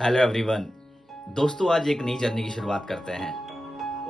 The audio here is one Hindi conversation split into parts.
Hello everyone. दोस्तों, आज एक नई जर्नी की शुरुआत करते हैं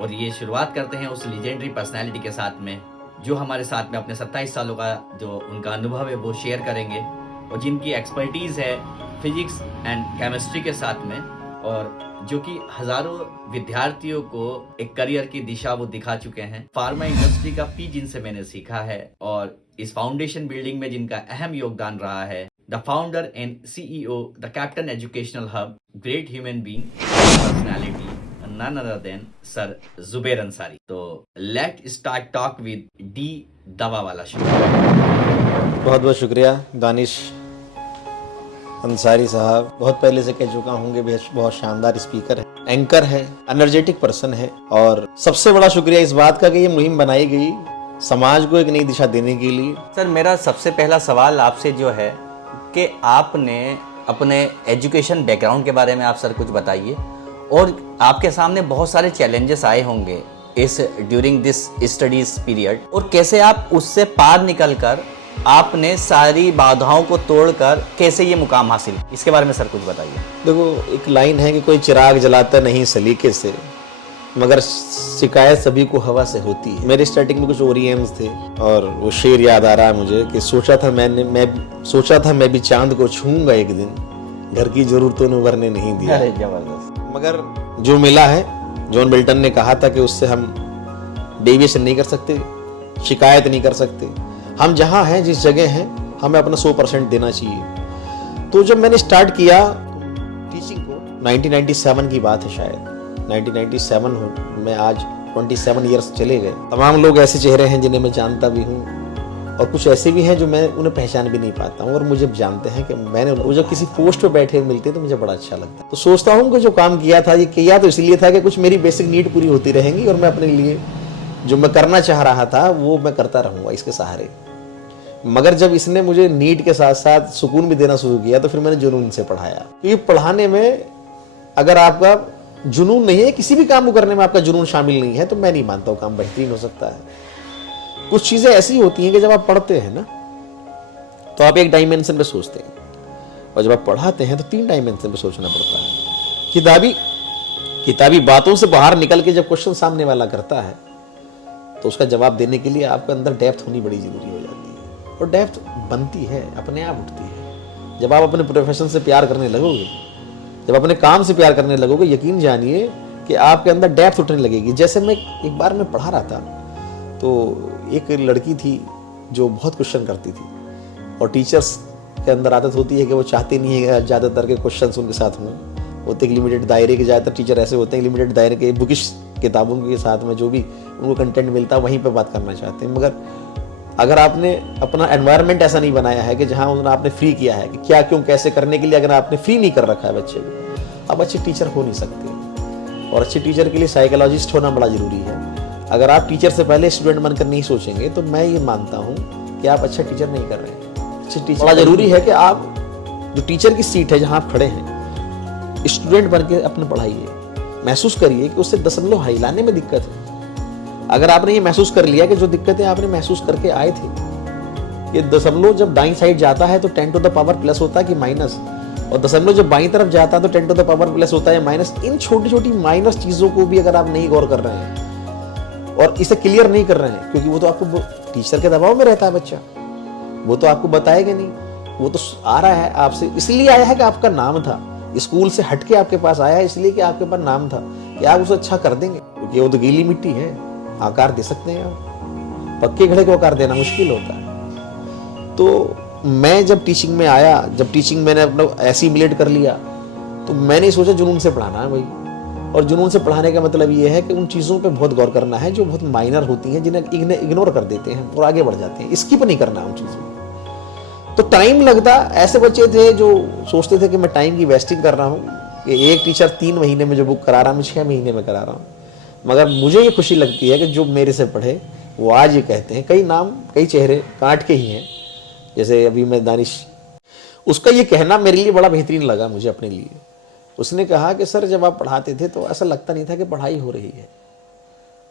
और ये शुरुआत करते हैं उस लीजेंडरी पर्सनालिटी के साथ में जो हमारे साथ में अपने 27 सालों का जो उनका अनुभव है वो शेयर करेंगे और जिनकी एक्सपर्टीज़ है फिजिक्स एंड केमिस्ट्री के साथ में और जो कि हज़ारों विद्यार्थियों को एक करियर की दिशा वो दिखा चुके हैं। फार्मा इंडस्ट्री का पी जिनसे मैंने सीखा है और इस फाउंडेशन बिल्डिंग में जिनका अहम योगदान रहा है, the founder and CEO, the Captain Educational Hub, great human being, personality, none other than Sir Zubair Ansari. तो let's start talk with D दवा वाला शो। बहुत बहुत शुक्रिया दानिश अंसारी साहब। बहुत पहले से कह चुका हूँ कि बहुत शानदार स्पीकर है, एंकर है, एनर्जेटिक पर्सन है और सबसे बड़ा शुक्रिया इस बात का कि ये मुहिम बनाई गई समाज को एक नई दिशा देने के लिए। सर, मेरा सबसे पहला सवाल आपसे जो है कि आपने अपने एजुकेशन बैकग्राउंड के बारे में आप सर कुछ बताइए और आपके सामने बहुत सारे चैलेंजेस आए होंगे इस ड्यूरिंग दिस स्टडीज पीरियड और कैसे आप उससे पार निकलकर आपने सारी बाधाओं को तोड़कर कैसे ये मुकाम हासिल, इसके बारे में सर कुछ बताइए। देखो, एक लाइन है कि कोई चिराग जलाता नहीं सलीके से मगर शिकायत सभी को हवा से होती है। मेरे स्टार्टिंग में कुछ ओरियम्स थे और वो शेर याद आ रहा है मुझे कि सोचा था मैं भी चांद को छूऊंगा एक दिन, घर की जरूरतों ने उभरने नहीं दिया। अरे जबरदस्त। मगर जो मिला है, जॉन मिल्टन ने कहा था कि उससे हम डेविएशन नहीं कर सकते, शिकायत नहीं कर सकते। हम जहाँ हैं, जिस जगह हैं, हमें अपना 100% देना चाहिए। तो जब मैंने स्टार्ट किया टीचिंग को, 1997 की बात है शायद, 1997 में आज 27 ईयर्स चले गए। तमाम लोग ऐसे चेहरे हैं जिन्हें मैं जानता भी हूँ और कुछ ऐसे भी हैं जो मैं उन्हें पहचान भी नहीं पाता हूँ और मुझे जानते हैं कि मैंने वो जब किसी पोस्ट पे बैठे मिलते हैं तो मुझे बड़ा अच्छा लगता है। तो सोचता हूँ कि जो काम किया था, ये किया तो इसलिए था कि कुछ मेरी बेसिक नीड पूरी होती रहेंगी और मैं अपने लिए जो मैं करना चाह रहा था वो मैं करता रहूँगा इसके सहारे। मगर जब इसने मुझे नीड के साथ साथ सुकून भी देना शुरू किया तो फिर मैंने जुनून से पढ़ाया। क्योंकि पढ़ाने में अगर आपका जुनून नहीं है, किसी भी काम को करने में आपका जुनून शामिल नहीं है, तो मैं नहीं मानता हूँ काम बेहतरीन हो सकता है। कुछ चीजें ऐसी होती हैं कि जब आप पढ़ते हैं ना तो आप एक डायमेंशन पे सोचते हैं और जब आप पढ़ाते हैं तो 3 डायमेंशन पे सोचना पड़ता है। किताबी बातों से बाहर निकल के जब क्वेश्चन सामने वाला करता है तो उसका जवाब देने के लिए आपके अंदर डेप्थ होनी बड़ी जरूरी हो जाती है और डेप्थ बनती है, अपने आप उठती है जब आप अपने प्रोफेशन से प्यार करने लगोगे, जब अपने काम से प्यार करने लगोगे। यकीन जानिए कि आपके अंदर डेप्थ उठने लगेगी। जैसे मैं एक बार मैं पढ़ा रहा था तो एक लड़की थी जो बहुत क्वेश्चन करती थी और टीचर्स के अंदर आदत होती है कि वो चाहते नहीं है कि ज़्यादातर के क्वेश्चंस उनके साथ हों। होते एक लिमिटेड दायरे के, ज़्यादातर टीचर ऐसे होते हैं लिमिटेड दायरे के बुकिश किताबों के साथ में जो भी उनको कंटेंट मिलता है वहीं पर बात करना चाहते हैं। मगर अगर आपने अपना एनवायरनमेंट ऐसा नहीं बनाया है कि जहाँ उन्होंने आपने फ्री किया है कि क्या क्यों कैसे करने के लिए, अगर आपने फ्री नहीं कर रखा है बच्चे को, आप अच्छे टीचर हो नहीं सकते। और अच्छे टीचर के लिए साइकोलॉजिस्ट होना बड़ा जरूरी है। अगर आप टीचर से पहले स्टूडेंट बनकर नहीं सोचेंगे तो मैं ये मानता हूँ कि आप अच्छा टीचर नहीं कर रहे हैं। अच्छे टीचर बड़ा जरूरी है कि आप जो टीचर की सीट है जहाँ आप खड़े हैं, स्टूडेंट बन के अपने पढ़ाइए, महसूस करिए कि उससे दशमलव हिलाने में दिक्कत है। अगर आपने ये महसूस कर लिया कि जो दिक्कतें आपने महसूस करके आए थे, ये दशमलव जब दाईं साइड जाता है तो 10 टू द पावर प्लस होता है कि माइनस, और दशमलव जब बाईं तरफ जाता है तो 10 टू द पावर प्लस होता है माइनस। इन छोटी छोटी माइनस चीज़ों को भी अगर आप नहीं गौर कर रहे हैं और इसे क्लियर नहीं कर रहे हैं, क्योंकि वो तो आपको टीचर के दबाव में रहता है बच्चा, वो तो आपको बताएगा नहीं, वो तो आ रहा है आपसे इसलिए आया है कि आपका नाम था, स्कूल से हट के आपके पास आया है इसलिए कि आपके पास नाम था कि आप उसे अच्छा कर देंगे। क्योंकि वो तो गीली मिट्टी है, आकार दे सकते हैं आप, पक्के घड़े को आकार देना मुश्किल होता है। तो मैं जब टीचिंग में आया, जब टीचिंग मैंने अपना एसिमिलेट कर लिया तो मैंने सोचा जुनून से पढ़ाना है भाई। और जुनून से पढ़ाने का मतलब ये है कि उन चीज़ों पे बहुत गौर करना है जो बहुत माइनर होती हैं, जिन्हें इग्नोर कर देते हैं और आगे बढ़ जाते हैं, स्किप नहीं करना उन चीज़ों। तो टाइम लगता, ऐसे बच्चे थे जो सोचते थे कि मैं टाइम की वेस्टिंग कर रहा हूँ, कि एक टीचर 3 महीने में जो बुक करा रहा हूँ, 6 महीने में करा रहा हूँ। मगर मुझे ये खुशी लगती है कि जो मेरे से पढ़े वो आज ये कहते हैं, कई नाम कई चेहरे काट के ही हैं, जैसे अभी मैं दानिश, उसका ये कहना मेरे लिए बड़ा बेहतरीन लगा मुझे अपने लिए। उसने कहा कि सर जब आप पढ़ाते थे तो ऐसा लगता नहीं था कि पढ़ाई हो रही है,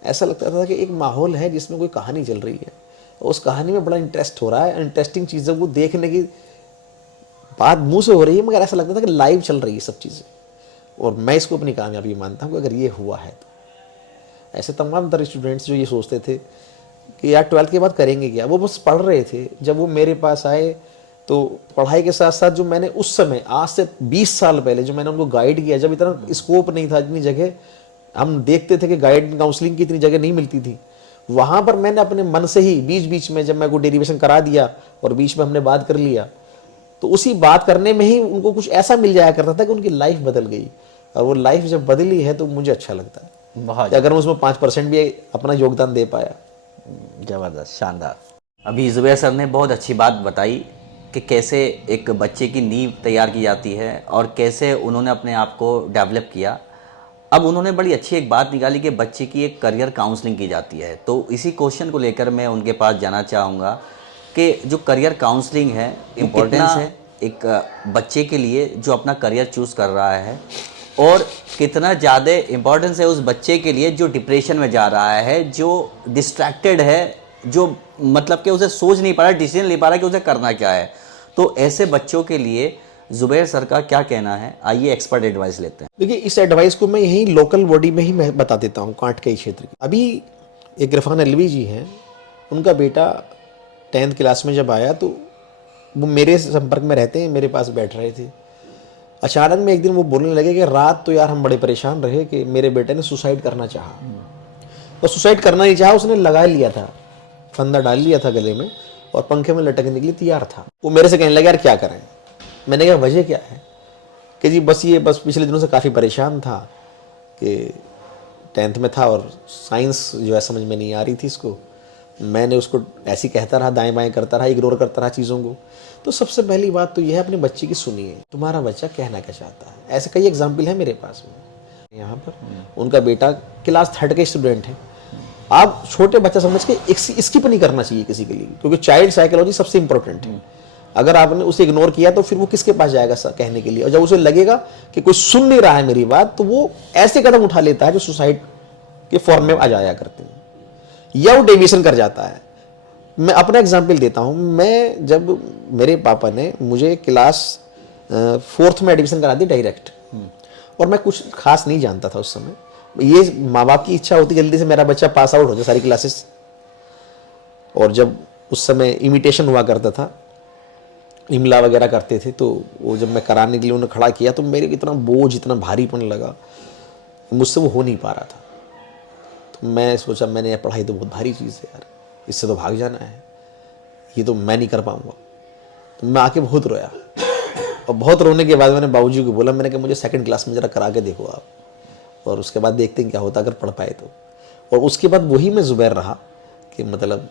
ऐसा लगता था कि एक माहौल है जिसमें कोई कहानी चल रही है, उस कहानी में बड़ा इंटरेस्ट हो रहा है, इंटरेस्टिंग चीज़ों को देखने की बात मुंह से हो रही है, मगर ऐसा लगता था कि लाइव चल रही है सब चीज़ें। और मैं इसको अपनी कामयाबी मानता हूँ कि अगर ये हुआ है तो ऐसे तमाम तरह स्टूडेंट्स जो ये सोचते थे कि यार 12th के बाद करेंगे क्या, वो बस पढ़ रहे थे। जब वो मेरे पास आए तो पढ़ाई के साथ साथ जो मैंने उस समय आज से 20 साल पहले जो मैंने उनको गाइड किया, जब इतना स्कोप नहीं था, इतनी जगह हम देखते थे कि गाइड काउंसलिंग की इतनी जगह नहीं मिलती थी, वहाँ पर मैंने अपने मन से ही बीच बीच में जब मैं को डेरिवेशन करा दिया और बीच में हमने बात कर लिया, तो उसी बात करने में ही उनको कुछ ऐसा मिल जाया करता था कि उनकी लाइफ बदल गई। और वो लाइफ जब बदली है तो मुझे अच्छा लगता है बहुत कि अगर मैं उसमें 5% भी अपना योगदान दे पाया। ज़बरदस्त, शानदार। अभी जुबैर सर ने बहुत अच्छी बात बताई कि कैसे एक बच्चे की नींव तैयार की जाती है और कैसे उन्होंने अपने आप को डेवलप किया। अब उन्होंने बड़ी अच्छी एक बात निकाली कि बच्चे की एक करियर काउंसलिंग की जाती है। तो इसी क्वेश्चन को लेकर मैं उनके पास जाना चाहूँगा कि जो करियर काउंसलिंग है, इम्पोर्टेंस है एक बच्चे के लिए जो अपना करियर चूज़ कर रहा है, और कितना ज़्यादा इम्पोर्टेंस है उस बच्चे के लिए जो डिप्रेशन में जा रहा है, जो डिस्ट्रैक्टेड है, जो मतलब कि उसे सोच नहीं पा रहा, डिसीजन नहीं पा रहा कि उसे करना क्या है। तो ऐसे बच्चों के लिए जुबैर सर का क्या कहना है, आइए एक्सपर्ट एडवाइस लेते हैं। देखिए, इस एडवाइस को मैं यहीं लोकल बॉडी में ही मैं बता देता हूँ, कांट के ही क्षेत्र की। अभी एक इरफान अलवी जी हैं, उनका बेटा 10th क्लास में जब आया तो वो मेरे संपर्क में रहते हैं, मेरे पास बैठ रहे थे। अचानक में एक दिन वो बोलने लगे कि रात तो यार हम बड़े परेशान रहे कि मेरे बेटे ने सुसाइड करना चाहा। और सुसाइड करना नहीं चाहा, उसने लगा लिया था, फंदा डाल लिया था गले में और पंखे में लटकने के लिए तैयार था। वो मेरे से कहने लगे यार क्या करें। मैंने कहा वजह क्या है कि जी बस पिछले दिनों से काफ़ी परेशान था कि 10th में था और साइंस जो है समझ में नहीं आ रही थी इसको। मैंने उसको ऐसे ही कहता रहा, दाएं बाएं करता रहा, इग्नोर करता रहा चीज़ों को। तो सबसे पहली बात तो यह है अपने बच्चे की सुनिए, तुम्हारा बच्चा कहना क्या चाहता है। ऐसे कई एग्जाम्पल है मेरे पास में। यहाँ पर उनका बेटा क्लास 3rd के स्टूडेंट है। आप छोटे बच्चा समझ के स्किप नहीं करना चाहिए किसी के लिए, क्योंकि चाइल्ड साइकोलॉजी सबसे इंपॉर्टेंट है। अगर आपने उसे इग्नोर किया तो फिर वो किसके पास जाएगा कहने के लिए। और जब उसे लगेगा कि कोई सुन नहीं रहा है मेरी बात, तो वो ऐसे कदम उठा लेता है जो सुसाइड के फॉर्म में आ जाया करते हैं, या वो डेविएशन कर जाता है। मैं अपना एग्जाम्पल देता हूँ। मैं जब मेरे पापा ने मुझे क्लास 4th में एडमिशन करा दी डायरेक्ट, और मैं कुछ खास नहीं जानता था उस समय। ये माँ बाप की इच्छा होती जल्दी से मेरा बच्चा पास आउट हो जाए सारी क्लासेस। और जब उस समय इमिटेशन हुआ करता था, इमला वगैरह करते थे, तो वो जब मैं कराने के लिए उन्हें खड़ा किया तो मेरे इतना बोझ, इतना भारीपन लगा, मुझसे वो हो नहीं पा रहा था। तो मैं सोचा, मैंने पढ़ाई तो बहुत भारी चीज़ है यार, इससे तो भाग जाना है, ये तो मैं नहीं कर पाऊँगा। तो मैं आके बहुत रोया, और बहुत रोने के बाद मैंने बाबूजी को बोला, मैंने कहा मुझे 2nd क्लास में ज़रा करा के देखो आप, और उसके बाद देखते हैं क्या होता अगर पढ़ पाए तो। और उसके बाद वही मैं जुबैर रहा कि मतलब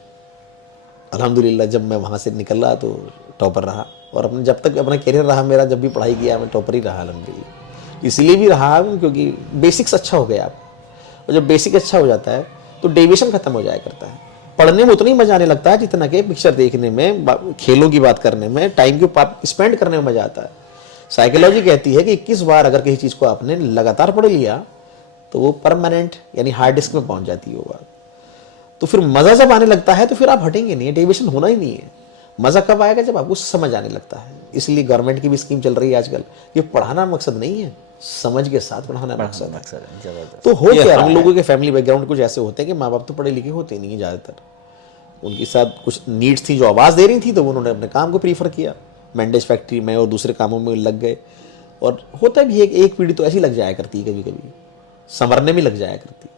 अल्हम्दुलिल्लाह जब मैं वहाँ से निकला तो टॉपर रहा, और अपने जब तक अपना करियर रहा मेरा, जब भी पढ़ाई किया मैं टॉपर ही रहा अल्हम्दुलिल्लाह। इसलिए भी रहा हूँ क्योंकि बेसिक्स अच्छा हो गया आप, और जब बेसिक अच्छा हो जाता है तो डेविएशन खत्म हो जाया करता है। पढ़ने में उतना ही मजा आने लगता है जितना कि पिक्चर देखने में, खेलों की बात करने में, टाइम को स्पेंड करने में मजा आता है। साइकोलॉजी कहती है कि 21 बार अगर किसी चीज़ को आपने लगातार पढ़ लिया तो वो परमानेंट यानी हार्ड डिस्क में पहुंच जाती है वो बात। तो फिर मज़ा जब आने लगता है तो फिर आप हटेंगे नहीं, डेविएशन होना ही नहीं है। मज़ा कब आएगा? जब आपको समझ आने लगता है। इसलिए गवर्नमेंट की भी स्कीम चल रही है आजकल, ये पढ़ाना मकसद नहीं है, समझ के साथ पढ़ाना मकसद है। तो हो क्या, हम लोगों के फैमिली बैकग्राउंड कुछ ऐसे होते हैं कि माँ बाप तो पढ़े लिखे होते नहीं है ज़्यादातर, उनके साथ कुछ नीड्स थी जो आवाज़ दे रही थी, तो उन्होंने अपने काम को प्रीफर किया, मैंडेज फैक्ट्री में और दूसरे कामों में लग गए। और होता भी है कि एक पीढ़ी तो ऐसी लग जाया करती है, कभी कभी संवरने में लग जाया करती है।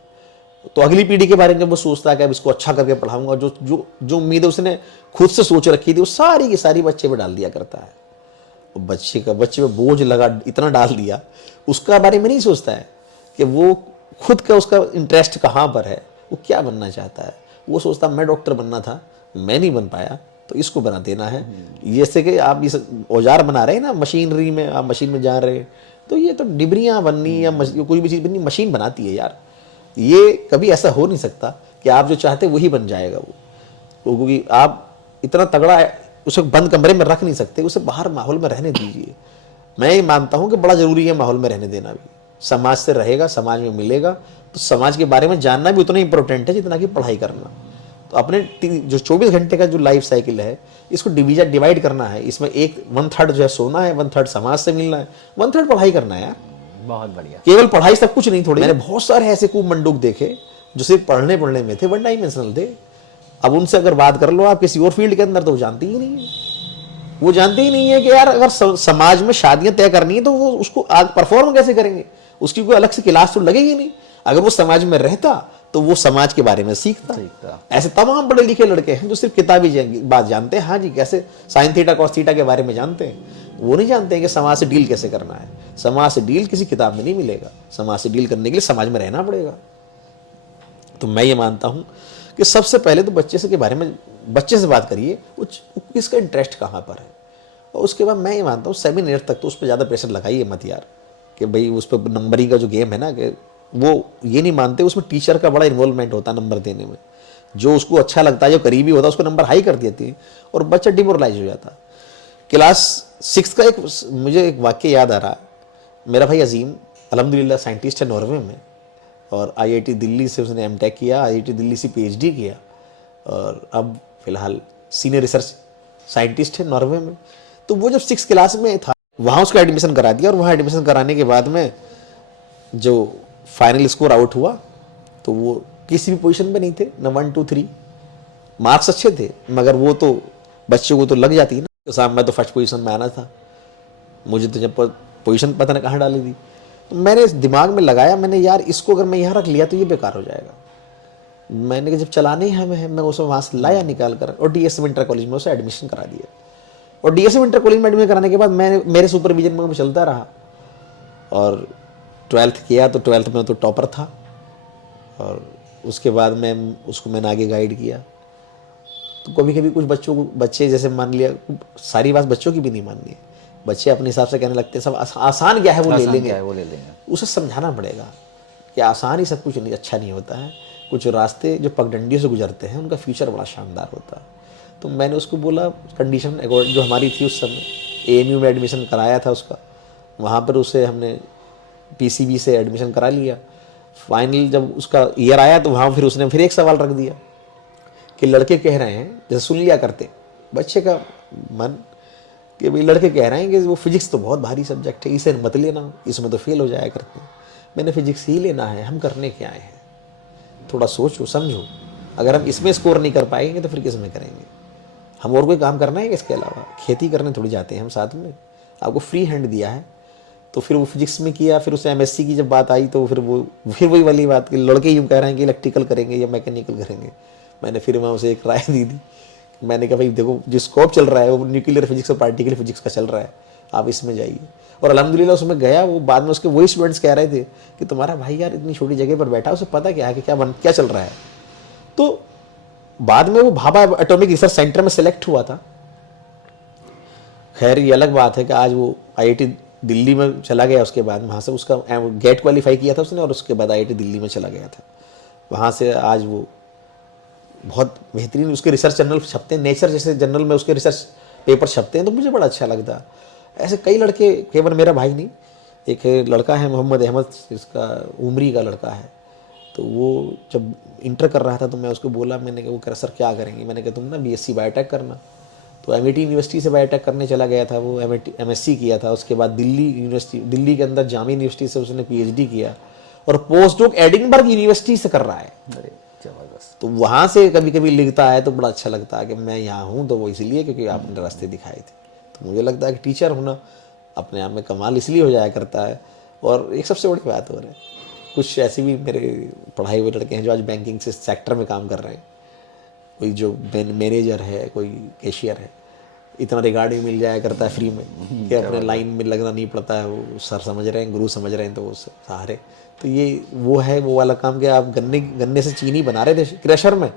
तो अगली पीढ़ी के बारे में वो सोचता है कि अब इसको अच्छा करके पढ़ाऊंगा, जो जो जो उम्मीद उसने खुद से सोच रखी थी वो सारी की सारी बच्चे पे डाल दिया करता है। बच्चे पे बोझ लगा, इतना डाल दिया, उसका बारे में नहीं सोचता है कि वो खुद का उसका इंटरेस्ट कहाँ पर है, वो क्या बनना चाहता है। वो सोचता मैं डॉक्टर बनना था, मैं नहीं बन पाया तो इसको बना देना है। जैसे कि आप इस औजार बना रहे हैं ना, मशीनरी में आप मशीन में जा रहे हैं, तो ये तो डिबरियाँ बननी या कोई भी चीज़ बननी मशीन बनाती है यार। ये कभी ऐसा हो नहीं सकता कि आप जो चाहते वही बन जाएगा वो, क्योंकि आप इतना तगड़ा है उसे बंद कमरे में रख नहीं सकते, उसे बाहर माहौल में रहने दीजिए। मैं ये मानता हूँ कि बड़ा ज़रूरी है माहौल में रहने देना भी। समाज से रहेगा, समाज में मिलेगा, तो समाज के बारे में जानना भी उतना ही इंपॉर्टेंट है जितना कि पढ़ाई करना। तो अपने जो 24 घंटे का जो लाइफ साइकिल है, इसको डिवाइड करना है। इसमें 1/3 जो है सोना है, 1/3 समाज से मिलना है, 1/3 पढ़ाई करना है यार। बहुत बढ़िया। केवल पढ़ाई सब कुछ नहीं थोड़ी। मैंने बहुत सारे ऐसे खूब मंडूक देखे जो सिर्फ पढ़ने में थे, वन डायमेंशनल थे। अब उनसे अगर बात कर लो आप किसी और फील्ड के अंदर, तो वो जानती ही नहीं है। वो जानते ही नहीं है कि यार अगर समाज में शादियां तय करनी है तो वो उसको परफॉर्म कैसे करेंगे, उसकी कोई अलग से क्लास तो लगेगी नहीं। अगर वो समाज में रहता तो वो समाज के बारे में सीखता। ऐसे तमाम पढ़े लिखे लड़के हैं जो सिर्फ किताबी बात जानते हैं, हाँ जी कैसे साइन थीटा कॉस थीटा के बारे में जानते हैं, वो नहीं जानते हैं कि समाज से डील कैसे करना है। समाज से डील किसी किताब में नहीं मिलेगा, समाज से डील करने के लिए समाज में रहना पड़ेगा। तो मैं ये मानता हूं कि सबसे पहले तो बच्चे से के बारे में बच्चे से बात करिए, इसका इंटरेस्ट कहाँ पर है, और उसके बाद मैं ये मानता हूँ 7 ईयर तक तो उस पर ज़्यादा प्रेशर लगाइए मत यार, कि भाई उस पर नंबरिंग का जो गेम है ना, कि वो ये नहीं मानते उसमें टीचर का बड़ा इन्वॉल्वमेंट होता है नंबर देने में। जो उसको अच्छा लगता है, जो करीबी होता है, उसको नंबर हाई कर देती है और बच्चा डिमोरलाइज हो जाता। क्लास 6 का मुझे एक वाक्य याद आ रहा है। मेरा भाई अजीम अल्हम्दुलिल्लाह साइंटिस्ट है नॉर्वे में, और IIT दिल्ली से उसने M.Tech किया, IIT दिल्ली से PhD किया, और अब फिलहाल सीनियर रिसर्च साइंटिस्ट है नॉर्वे में। तो वो जब 6 क्लास में था वहाँ उसका एडमिशन करा दिया, और वहाँ एडमिशन कराने के बाद में जो फाइनल स्कोर आउट हुआ तो वो किसी भी पोजीशन पे नहीं थे, ना 1 2 3। मार्क्स अच्छे थे मगर वो तो बच्चों को तो लग जाती है ना। तो साहब मैं तो फर्स्ट पोजीशन में आना था, मुझे तो जब पोजीशन पता नहीं कहाँ डाली थी। तो मैंने दिमाग में लगाया, मैंने यार इसको अगर मैं यहाँ रख लिया तो ये बेकार हो जाएगा। मैंने जब चलाने ही हमें मैं उसे वहाँ से लाया निकाल कर, और DSM इंटर कॉलेज में उसे एडमिशन करा दिया। और DSM इंटर कॉलेज में एडमिशन कराने के बाद मेरे सुपरविजन में चलता रहा, और 12th किया तो 12th में तो टॉपर था, और उसके बाद मैंने आगे गाइड किया। तो कभी कभी कुछ बच्चे जैसे मान लिया, सारी बात बच्चों की भी नहीं माननी है, बच्चे अपने हिसाब से कहने लगते हैं सब आसान क्या है वो ले लेंगे। उसे समझाना पड़ेगा कि आसान ही सब कुछ नहीं अच्छा नहीं होता है, कुछ रास्ते जो पगडंडियों से गुजरते हैं उनका फ्यूचर बड़ा शानदार होता है। तो मैंने उसको बोला कंडीशन जो हमारी थी उस समय, AMU में एडमिशन कराया था उसका, वहाँ पर उसे हमने PCB से एडमिशन करा लिया। फाइनल जब उसका ईयर आया तो वहाँ फिर उसने फिर एक सवाल रख दिया कि लड़के कह रहे हैं, जैसे सुन लिया करते बच्चे का मन, कि भाई लड़के कह रहे हैं कि वो फिजिक्स तो बहुत भारी सब्जेक्ट है, इसे मत लेना, इसमें तो फेल हो जाया करते हैं। मैंने फिजिक्स ही लेना है, हम करने क्या आए हैं, थोड़ा सोचो समझो। अगर हम इसमें स्कोर नहीं कर पाएंगे तो फिर किस में करेंगे। हम और कोई काम करना है इसके अलावा, खेती करने थोड़ी जाते हैं हम साथ में, आपको फ्री हैंड दिया है। तो फिर वो फिजिक्स में किया, फिर उसे MSc की जब बात आई तो फिर वही वाली बात कि लड़के यूँ कह रहे हैं कि इलेक्ट्रिकल करेंगे या मैकेनिकल करेंगे। मैंने फिर वहाँ उसे एक राय दी थी, मैंने कहा भाई देखो जो स्कोप चल रहा है वो न्यूक्लियर फिजिक्स और पार्टिकल फिजिक्स का चल रहा है, आप इसमें जाइए। और अल्हम्दुलिल्लाह उसमें गया। वो बाद में उसके वही स्टूडेंट्स कह रहे थे कि तुम्हारा भाई यार इतनी छोटी जगह पर बैठा, उसे पता क्या है कि क्या चल रहा है। तो बाद में वो भाभा एटॉमिक रिसर्च सेंटर में सेलेक्ट हुआ था। खैर ये अलग बात है कि आज वो IIT दिल्ली में चला गया, उसके बाद वहाँ से उसका गेट क्वालिफाई किया था उसने, और उसके बाद IIT दिल्ली में चला गया था। वहाँ से आज वो बहुत बेहतरीन उसके रिसर्च जर्नल छपते हैं, नेचर जैसे जर्नल में उसके रिसर्च पेपर छपते हैं, तो मुझे बड़ा अच्छा लगता है। ऐसे कई लड़के, केवल मेरा भाई नहीं, एक लड़का है मोहम्मद अहमद, इसका उमरी का लड़का है। तो वो जब इंटर कर रहा था तो मैं उसको बोला, मैंने कहा वो कह सर क्या करेंगे, मैंने कहा तुम ना BSc बायोटेक करना। तो MIT यूनिवर्सिटी से बायोटेक करने चला गया था वो, MSc किया था। उसके बाद दिल्ली के अंदर जामिया यूनिवर्सिटी से उसने PhD किया, और पोस्ट डॉक एडिनबर्ग यूनिवर्सिटी से कर रहा है। अरे जबरदस्त। तो वहाँ से कभी कभी लिखता है तो बड़ा अच्छा लगता है कि मैं यहाँ हूँ तो वो इसलिए क्योंकि आपने रास्ते दिखाए थे। तो मुझे लगता है कि टीचर होना अपने आप में कमाल इसलिए हो जाया करता है। और एक सबसे बड़ी बात हो रही है, कुछ ऐसे भी मेरे पढ़ाए हुए लड़के हैं जो आज बैंकिंग से सेक्टर में काम कर रहे हैं। कोई जो मैनेजर है, कोई कैशियर है, इतना रिगार्ड भी मिल जाया करता है फ्री में कि अपने लाइन में लगना नहीं पड़ता है। वो सर समझ रहे हैं, गुरु समझ रहे हैं, तो वो सहारे। तो ये वो है वो वाला काम कि आप गन्ने से चीनी बना रहे थे क्रशर में,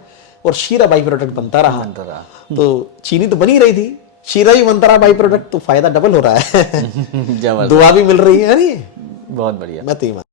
और शीरा बाई प्रोडक्ट बनता रहा। तो चीनी तो बनी रही थी, शीरा भी बनता रहा बाई प्रोडक्ट, तो फायदा डबल हो रहा है। दुआ भी मिल रही है। नहीं, बहुत बढ़िया। मैं तो